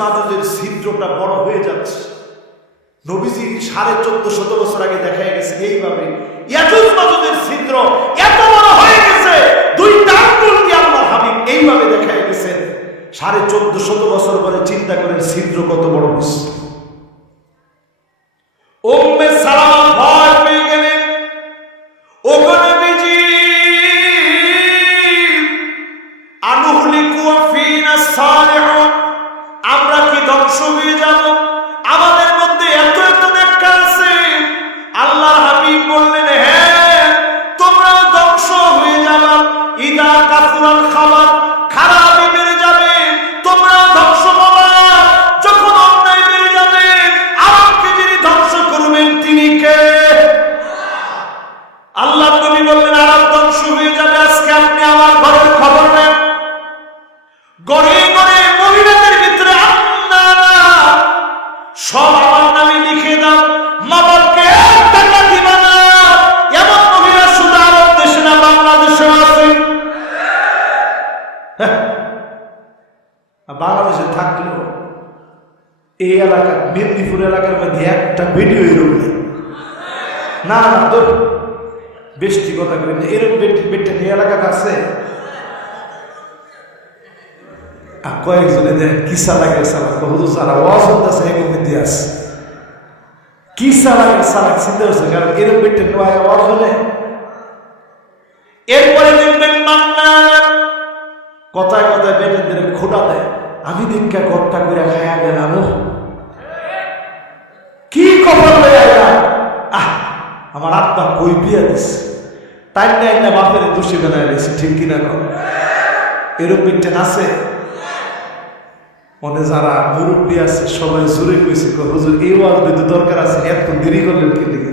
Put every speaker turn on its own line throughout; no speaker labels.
ইয়াজুজ ছিদ্রটা বড় হয়ে যাচ্ছে। নবীজি সাড়ে চোদ্দ শত বছর আগে দেখা গেছে, এইভাবে ইয়াজুজ ছিদ্র এত বড় হয়ে গেছে দুই আঙ্গুল দিয়ে আল্লাহ হাবিব এইভাবে দেখা গেছে। সাড়ে চোদ্দ শত বছর পরে চিন্তা করেন, ছিদ্র কত বড় হয়েছে। উম্মে সালাম ভয় পেয়ে গেলেন। নবীজি, আনুহলিকু ফিনা কি ধ্বংস হয়ে যাব। আমাদের মধ্যে এত এত দেখা আছে। আল্লাহ হাবিব বললেন হ্যাঁ তোমরাও ধ্বংস হয়ে যাবা। ইদা কাসুরাল খাবার এই এলাকা মেদিনীপুর এলাকার মধ্যে একটা ভিডিও এরকম নেই না তোর বেশি কথা করেন এরকম বেটি বেটে নিয়ে এলাকাতে আছে? আর কয়েকজনে দেন কিসা লাগে সালাক। হুজুর সারা ওয়াজ হতেছে এগুলো মধ্যে আছে সালাক চিন্তা কারণ এরকম বেটে নয় ওয়াজ হলে? এরপরে দেখবেন কথায় কথায় বেটেদের খোটা দেয়। আমি দীক্ষা গট্টা করে খায়া গেলাম ও। কি খবর হয়ে গেলাম আহ কই বিয়া দিছে তাই না না বাপের দোষী বেলায় রয়েছে, ঠিক কিনা কর এরকম বিটেন আছে মনে যারা মুরব্বী আছে, সবাই জোরে কইছে হুজুর, এই ওয়াজ দিতে দরকার আছে এত দেরি করলেন কি লিখে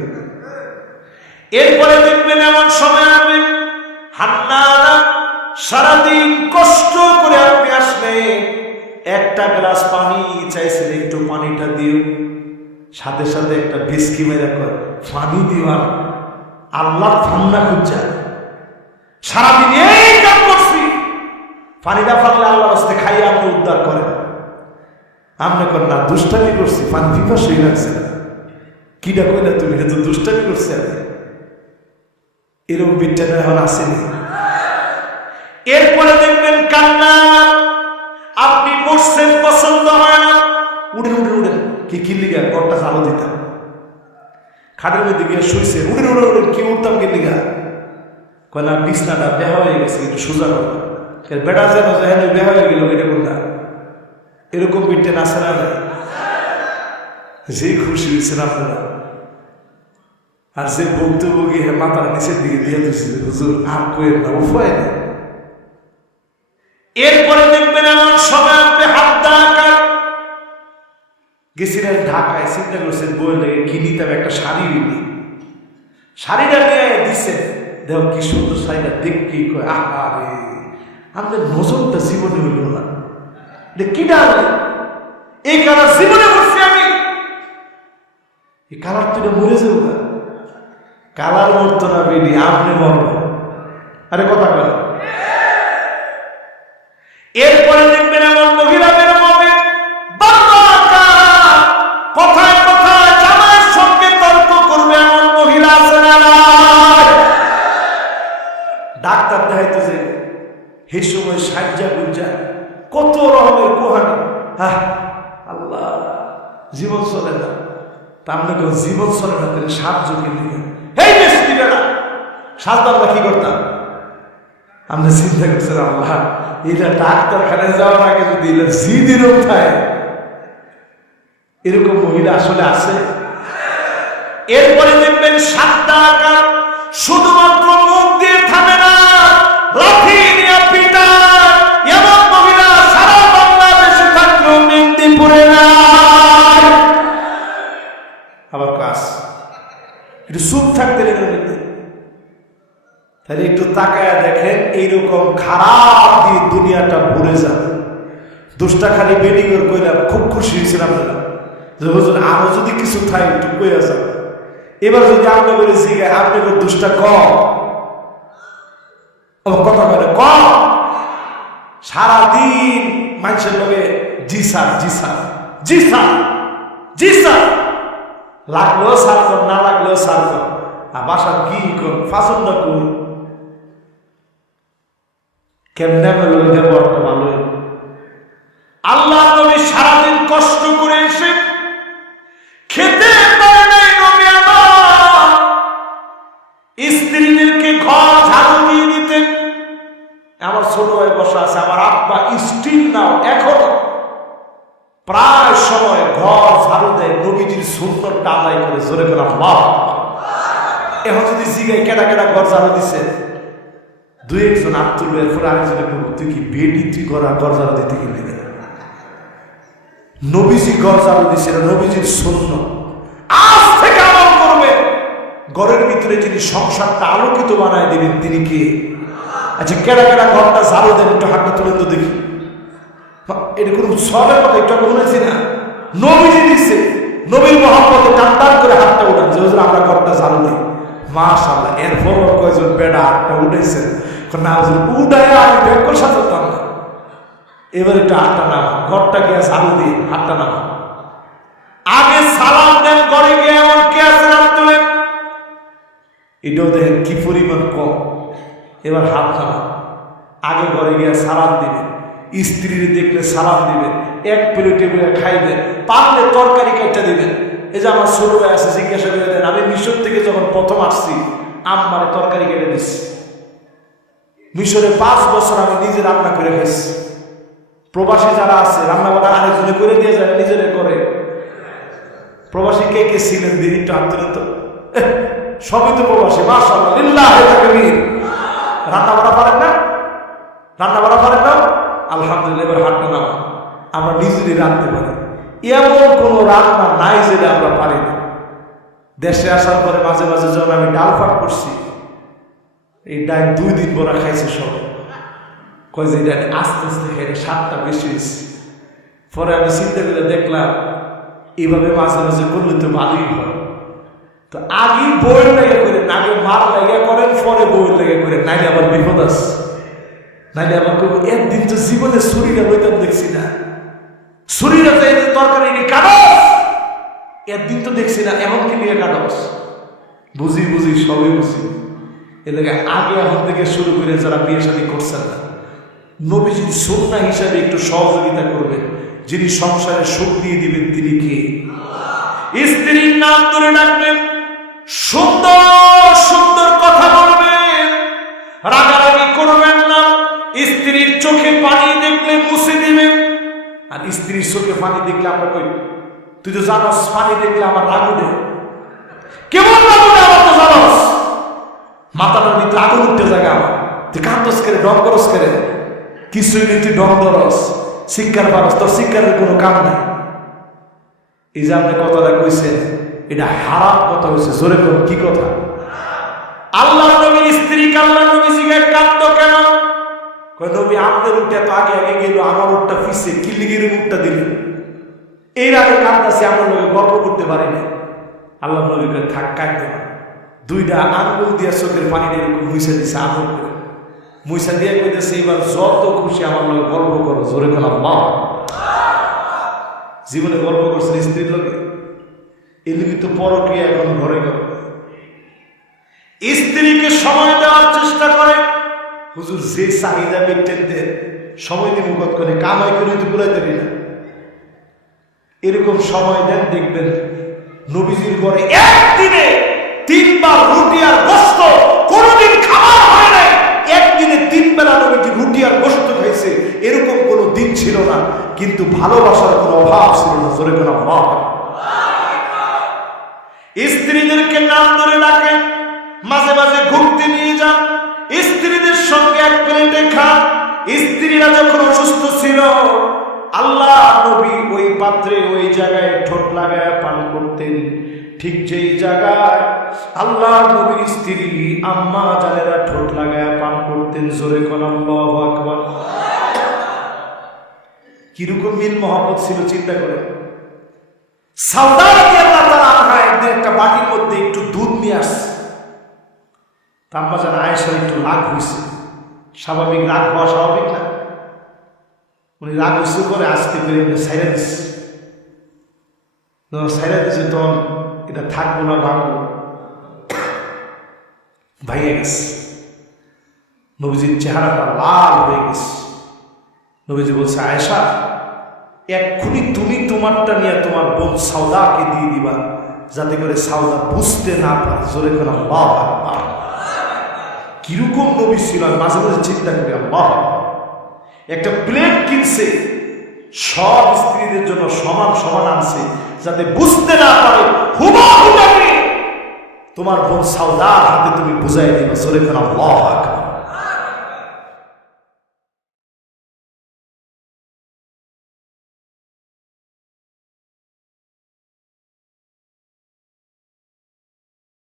এরপরে দেখবেন এমন সময় আসবে হান্নারা সারাদিন কষ্ট করে আপনি আসলেন। একটা গ্লাস পানি চাইছেন, একটু পানিটা দিও। সাথে সাথে একটা বিস্কি মেরে পানি দিওয়ার আল্লাহ ফান্না খুঁজছে। সারাদিন এই কাজ করছি। পানিটা ফাটলে আল্লাহ রাস্তে খাইয়ে আপনি উদ্ধার করেন। আপনি কর না, দুষ্টামি করছি, পানি হয়ে লাগছে না। কিটা কইলা তুমি তো দুষ্টামি করছে আমি। এরকম বিদ্যাটা এখন আসেনি এরপরে দেখবেন কান্না, আপনি বসছেন পছন্দ হয় না। উড়ে উড়ে উড়ে। কি কি লিগা? ঘরটা চালু দিতাম। খাটের মধ্যে গিয়ে শুইছে, উড়ে উড়ে উড়ে, কি উঠতাম কি লিগা? কয়, না, বিছনাটা বেহা হয়ে গেছে, একটু সোজা করতাম বেটা যেন যেন বেহা হয়ে গেল, এটা কোনটা? এরকম বিটে নাচে না নাই। যে খুশি হয়েছেন আপনারা আর যে বক্তব্য গিয়ে মাথার নিচের দিকে দিয়ে দিচ্ছে হুজুর, আর কয়ে না, উপায় নেই। এরপরে গেছিলেন ঢাকায় চিন্তা করছেন বই লেগে কি নিতাম একটা শাড়ি নিবি শাড়িটা নিয়ে দিছে। দেখ কি সুন্দর শাড়িটা, দেখি কয় আহা রে আমাদের নজরটা জীবনে হইল না। এটা কি এই কালার জীবনে করছি আমি। এই কালার তো এটা মরে যাব না। কালার মরতো না বেরি আপনি মরবেন। আরে কথা বলে এরপরে ডাক্তার দেখাইতো যে সেই সময় সাজ্জা গুজ্জা, কত কোহানি। আল্লাহ, জীবন চলে না। তা আপনাকে জীবন চলে না কি করতাম? আমরা চিন্তা করছিলাম, আল্লাহ এটা ডাক্তারখানায় যাওয়ার আগে যদি এরকম মহিলা আসলে আছে? এরপরে দেখবেন সাতটা আকার শুধুমাত্র মুখ দিয়ে থামে না। একটু তাহলে একটু তাকায়া দেখেন, এইরকম খারাপ দিয়ে দুনিয়াটা ভরে যাবে। দুষ্টা খালি বেডিং কইলাম খুব খুশি হয়েছিলাম আরও যদি কিছু থাই একটু কইয়া যাবে এবার যদি আপনি বলে জিগে আপনি দুষ্টা কম। কথা বলে কম সারাদিন মানুষের লগে জি স্যার জি স্যার জি স্যার জি স্যার। সার কর না লাগলেও সার কর আর বাসা কি কর ফাঁসন না কর কেমনে লোক ব্যবহারটা ভালো আল্লাহ নবী সারাদিন কষ্ট করে এসে খেতে ঘর ঝাড়ু দিছে, দুই একজন হাত তুলবে এরপরে আরেকজনে তুই কি বেডি তুই করা ঘর ঝাড়ু দিতে গেলি নবীজি ঘর ঝাড়ু দিছে নবীজির শূন্য। আজ থেকে আমল করবে। ঘরের ভিতরে যিনি সংসারটা আলোকিত বানায় দিবেন, তিনি কে? আচ্ছা কেডা কেডা ঘরটা ঝাড়ু দেন, একটু হাতটা তুলে তো দেখি। এটা কোনো সবের কথা একটু বলেছি না। নবীজি দিচ্ছে নবীর মহাপতে টান টান করে হাতটা উঠান, যে আমরা ঘরটা ঝাড়ু দিই। মাশাল্লাহ এরপর কয়েকজন বেড়া হাতটা উঠেছে না উঠায় আমি ব্যাংকল সাজাতাম না। এবার একটু হাতটা নামা ঘরটা গিয়ে ঝাড়ু দিয়ে হাতটা নামা আগে সালাম দেন, ঘরে গিয়ে এমন কে আছে হাত এটাও দেখেন কি পরিমাণ কম। এবার হাত নামা আগে ঘরে গিয়ে সালাম দিবেন, স্ত্রীর দেখলে সালাম দিবেন, এক প্লেটে বলে খাইবেন, পারলে তরকারি কেটে দিবেন। এই যে আমার ছোট ভাই আছে, জিজ্ঞাসা করে দেন, আমি মিশর থেকে যখন প্রথম আসছি, আম্মারে তরকারি কেটে দিচ্ছি মিশরে পাঁচ বছর আমি নিজে রান্না করে খাইছি। প্রবাসী যারা আছে রান্না বান্না আরেকজনে করে দিয়ে যায়, নিজেরে করে। প্রবাসী কে কে ছিলেন দিন একটু আন্তরিক সবই তো প্রবাসী তাকবীর রান্না বাড়া পারেন না? রান্না বাড়া পারেন না? আলহামদুলিল্লাহ, এবার হাতটা নামা আমরা নিজেরই রাঁধতে পারি। এমন কোনো রান্না নাই যেটা আমরা পারি না। দেশে আসার পরে মাঝে মাঝে যখন আমি ডাল ফাট করছি, এই ডাল দুই দিন বড়া খাইছে সব। কয় যে এটা আস্তে আস্তে খাই স্বাদটা বেশি হয়েছে। পরে আমি চিন্তা করে দেখলাম এইভাবে মাঝে মাঝে করলে তো ভালোই হয়। তো আগে বইয়ের লেগে করে আগে মার লেগে করেন, পরে বইয়ের লেগে করে, নাইলে আবার বিপদ আছে। নাইলে আবার একদিন তো জীবনে ছুরিটা বইতাম দেখছি না। এই তরকারি কাটস একদিন তো দেখছি না, এমন কি নিয়ে কাটস বুঝি বুঝি, সবই বুঝি। এ লেগে আগে এখন থেকে শুরু করে যারা বিয়ে শাদী করছেন না, নবীজির সন্না হিসাবে একটু সহযোগিতা করবেন। যিনি সংসারে সুখ দিয়ে দিবেন, তিনি কে? স্ত্রীর নাম ধরে ডাকবেন, সুন্দর সুন্দর কথা বলবেন। রাগারাগি করবেন না, স্ত্রীর চোখে পানি দেখলে মুছে দিবেন। আর স্ত্রীর চোখে পানি দেখলে আমরা কই? তুই তো জানস, পানি দেখলে আমার রাগ উঠে। কেমন রাগ উঠে আমার তো জানাস? মাথাটার ভিতরে আগুন উঠতে জায়গা আমার। তুই কান্দস করে ডং করস করে কিছুই নেই, তুই ডং ধরস। শিক্ষার পারস তোর শিক্ষারের কোনো কাম নাই। এই যে আপনি কথাটা কইছেন, এটা হারাম কথা হয়েছে জোরে কোন কি কথা? আল্লাহ নবীর স্ত্রী আল্লাহ নবী জিগায় কান্দ কেন? নবী, আপনার উঠে তো আগে আগে গেল, আমার উঠটা ফিসে। কিল্লিগির উঠটা দিলেন? এর আগে কান্দাছে আমার লোকে গল্প করতে পারি না আল্লাহ নবী কয় থাক কাঁদতে না দুইটা আঙ্গুল দিয়া চোখের পানিটা এরকম মুইসা দিছে আমল করে। মুইসা দিয়ে কইতেছে এবার যত খুশি আমার লোকে গল্প করো, জোরে গেলাম মা জীবনে গল্প করছেন স্ত্রীর লোকে এদিকে তো পরক্রিয়া এখন ঘরে গেল। স্ত্রীকে সময় দেওয়ার চেষ্টা করে। হুজুর, যে চাহিদা মেটেন সময় দিয়ে মুখত করে, কামাই করে তো পারি না। এরকম সময় দেন দেখবেন নবীজির ঘরে একদিনে তিনবার রুটি আর গোস্ত কোনোদিন খাওয়া হয় নাই। একদিনে তিন বেলা নবীজি রুটি আর গোস্ত খাইছে, এরকম কোনো দিন ছিল না। কিন্তু ভালোবাসার কোনো অভাব ছিল না, জোরে কোনো অভাব স্ত্রীদেরকে নাম ধরে ডাকেন, মাঝে মাঝে ঘুরতে নিয়ে যান, স্ত্রীদের সঙ্গে এক প্লেটে খান, স্ত্রীরা যখন অসুস্থ ছিল আল্লাহ নবী ওই পাত্রে, ওই জায়গায় ঠোঁট লাগায় পান করতেন। ঠিক যেই জায়গায় আল্লাহ নবীর স্ত্রী আম্মা জানেরা ঠোঁট লাগায় পান করতেন, জোরে আল্লাহু কীরকম মিল মহব্বত ছিল, চিন্তা করে সাউদা রাদিয়াল্লাহু তাআলা আনহা একদিন একটা বাটির মধ্যে একটু দুধ নিয়ে আসছে। তাম্মাজান আয়েশার একটু রাগ হয়েছে স্বাভাবিক রাগ হওয়া স্বাভাবিক না? উনি রাগ উৎসব করে আসতে করে এমনি সাইরা দিস। যখন সাইরা দিছে তখন, এটা থাকব না, ভাঙবো। ভাইয়ে গেছে। নবীজির চেহারাটা লাল হয়ে গেছে। নবীজি বলছে আয়সা এক্ষুনি তুমি তোমারটা নিয়ে তোমার বোন সাউদাকে দিয়ে দিবা, যাতে করে সাউদা বুঝতে না পারে। জোরে করে আল্লাহ। কীরকম নবী ছিল মাঝে মাঝে চিন্তা করি, আল্লাহ একটা প্লেট কিনছে, সব স্ত্রীদের জন্য সমান সমান আনছে, যাতে বুঝতে না পারে তোমার বোন সাউদার হাতে তুমি বুঝাই দিবা সরে আকবার।